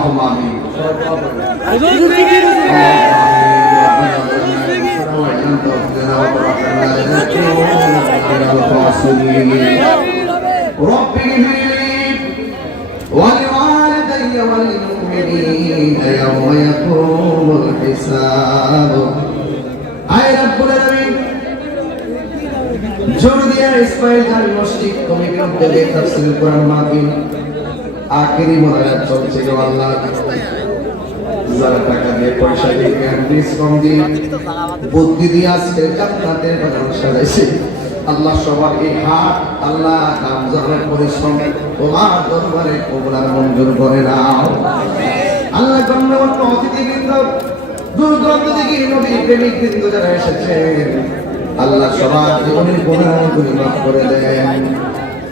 اللهم آمين رب اغفر لي ولوالدي وللمؤمنين يوم يقوم الحساب আয় রব্বুল আলামিন জোরদিয়া ইসমাইল খান মসজিদ কমিটির উদ্যোগে তাফসীর কোরআন মাহফিল আখেরি মোনাজাত চলছিল আল্লাহ যারা টাকা দিয়ে পয়সা দিয়ে দিয়ে বুদ্ধি দিয়ে আজকে জান্নাতের বাগান আল্লাহ সবার এই হাত, আল্লাহ নাম জনের পরিশ্রম তোমার দরবারে কবুলার মঞ্জুর করে নাও। আল্লাহ গণ্যমান্য অতিথিবৃন্দ দূর দূরান্ত থেকে প্রেমিক বৃন্দ যারা এসেছেন, আল্লাহ সবার জীবনের মাফ করে দেন।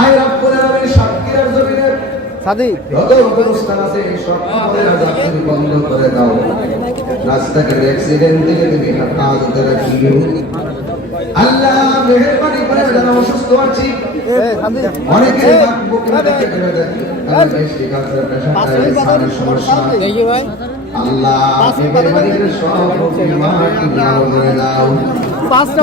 আয় রব্বুল আলামিন শাকিরের জমিনে। সাদি অনুষ্ঠান আছে সব করে যাত্রী বন্ধ করে দাও। রাস্তাঘাটে অ্যাক্সিডেন্ট থেকে তুমি হেফাজতে রাখিও আল্লাহ মেহেরবানি যারা অসুস্থ আছি অনেকে আল্লাহ সব করে দাও। পাঁচটা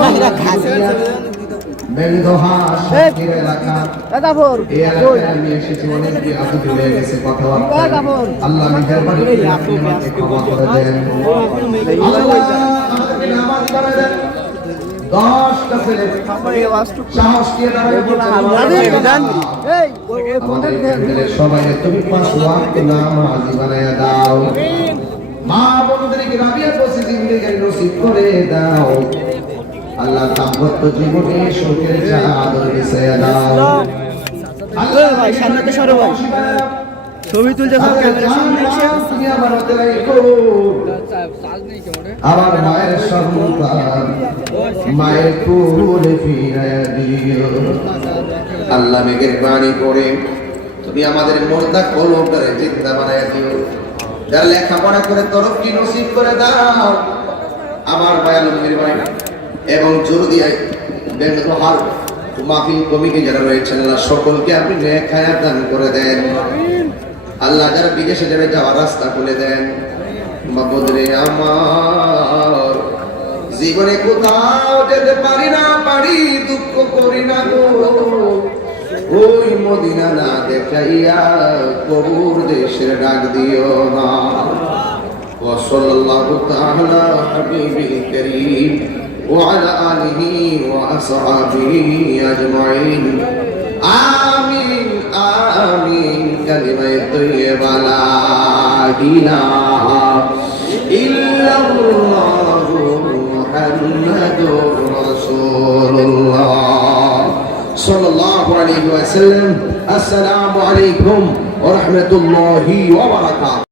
দশটা ছেলে সাহস দিয়ে দাঁড়ায় সবাই তুমি পাঁচ ওয়াক্ত নামাজি বানায়া দাও। মা বোনদেরকে রাবিয়া বসে জিন্দেগি নসিব করে দাও। আল্লাহ দাম্পত্য জীবনে সুখের চাদর বিছায়া দাও। আল্লাহ ভাই, সামনে তো সরো ভাই। ছবি তুলতে সব ক্যামেরার সামনে এসে। তুমি আমার হাতে রাখো। আমার মায়ের সন্তান মায়ের কোলে ফিরাইয়া দিও। আল্লাহ মেঘের বাণী করে তুমি আমাদের মোর্দা কলমটারে জিন্দা বানাইয়া দিও। যারা লেখাপড়া করে তরফকি নসিব করে দাও। আমার মায়াল মেহরবানি এবং জোরদিয়াই বেঙ্গলহার মাহফিল কমিটি যারা রয়েছেন আল্লাহ সকলকে আপনি নেখায়া দান করে দেন আল্লাহ যারা বিদেশে যাবে যাওয়ার রাস্তা খুলে দেন বাবুদরে আমার জীবনে কোথাও যেতে পারি না পারি দুঃখ করি না গো ওই মদিনা না দেখাইয়া কবুর দেশের ডাক দিও না وصلى الله تعالى على حبيبه الكريم وعلى آله وأصحابه أجمعين. آمين آمين. كلمة طيبة لا إله إلا الله محمد رسول الله. صلى الله عليه وسلم. السلام عليكم ورحمة الله وبركاته.